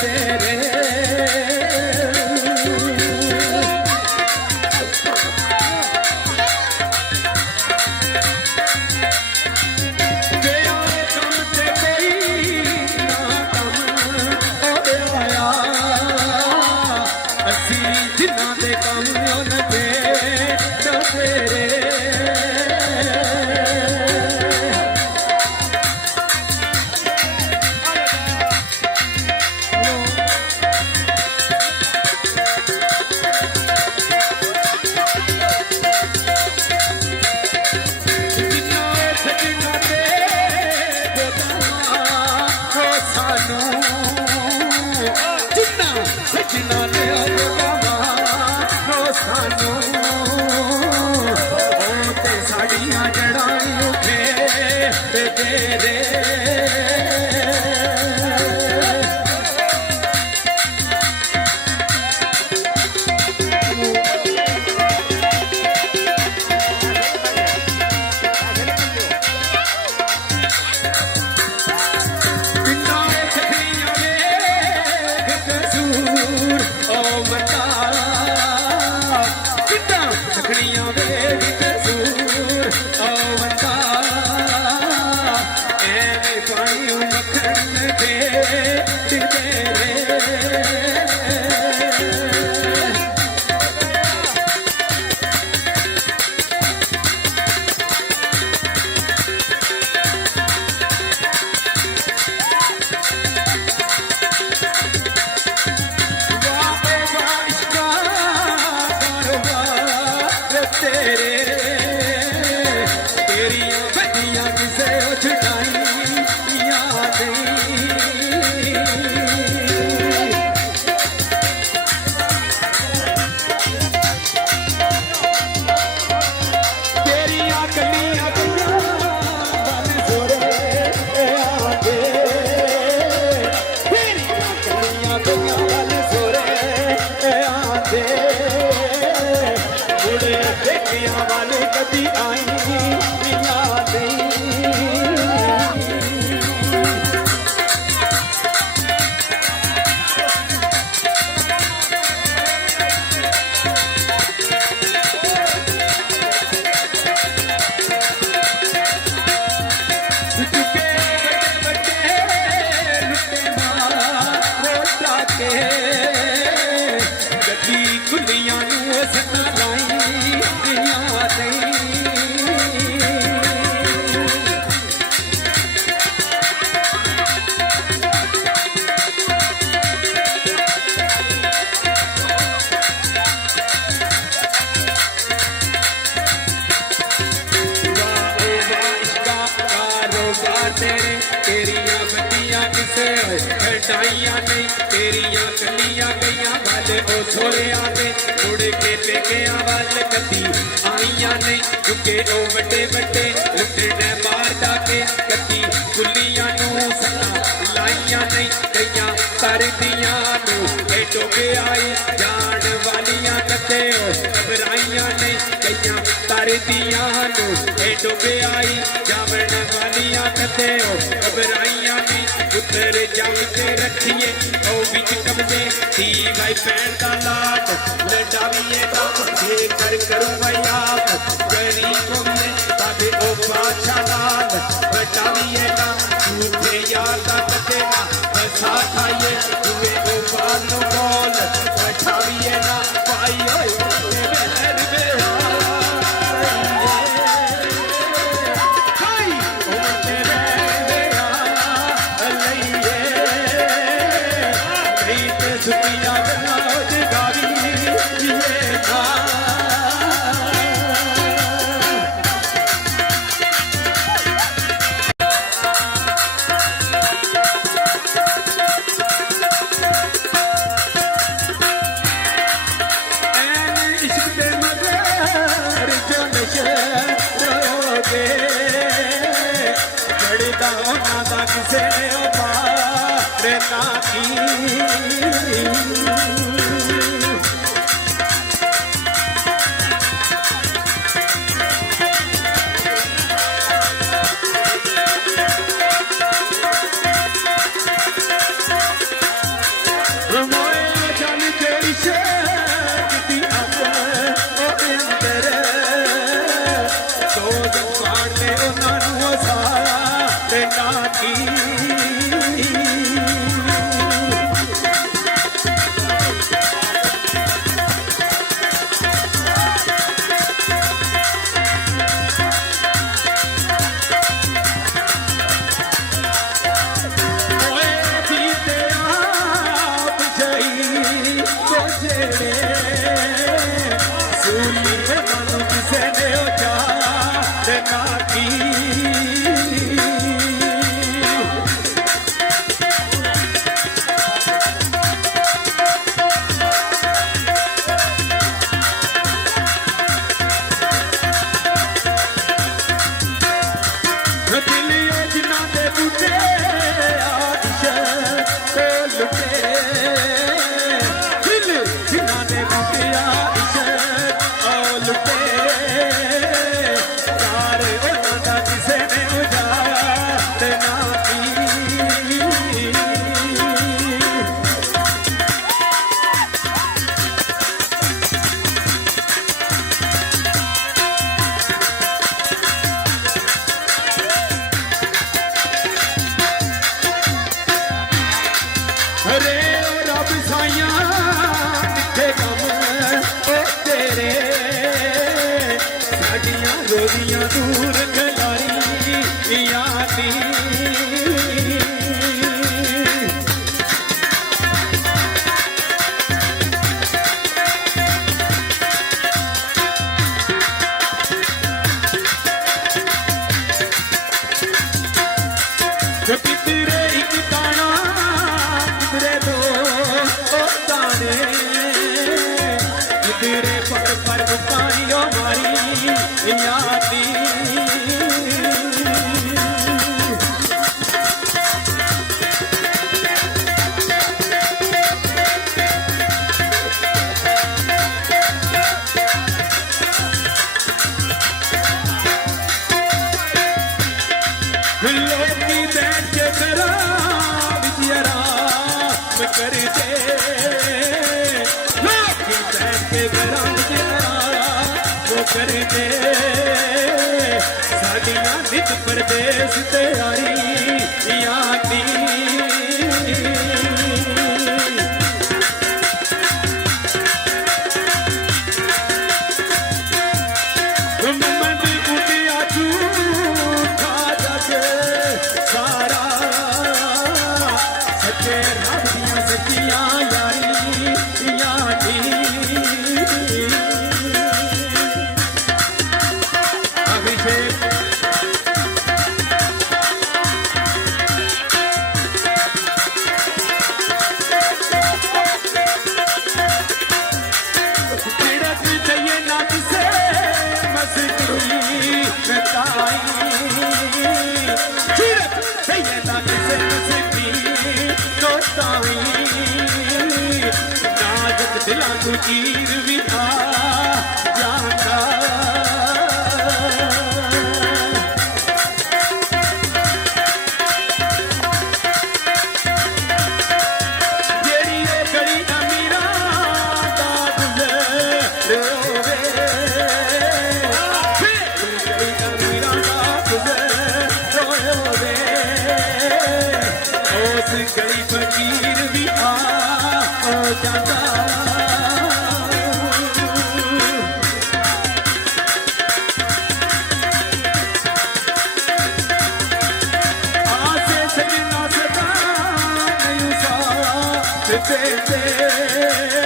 तेरे हटाइया नहीं तेरिया कलिया गईया वाले ओ छोरे आते मुड़ के पेकिया वाल कदी आईया नहीं क्योंकि ओ बड़े बड़े लुटने मार जाके कदी कुलिया नू सना लाइया नहीं गईया कर दिया नू ए डोबे आई जान वालिया कते घबराइया नहीं गईया कर दिया नू ए डोबे आई जावन वालिया कते घबराइया नहीं उधर जम के रखिए ओ बिच कबजे थी भाई पैन का लाट लड़ाविए कब ये कर करूँ आप गरीबों में तबे ओ बादशाह लाल बचाविए ना झूठे यार का कटेगा बसा खाइए हुए ओ बालों बोल बचाविए ना पाई किसे इश्क दी अग ओदे अंदर दो जहान ने उन्हां नूं सारा ते ना की रोदियां दूर खलारी यादी किधरे एक दाना किधरे दो दाने किधरे पर पानियों मारी यादी लोकी बैठ के करा विजयरा करते लोकी बैठ के करा विजयरा वो करते साड़ियां नित परदेश तैयारी यादी दिलां को चीर भी आ जाता जेड़ी ये गली अमीरा दा गुज़र होवे गली अमीरा दा गुज़र होवे उस गली फकीर भी आ जाता Baby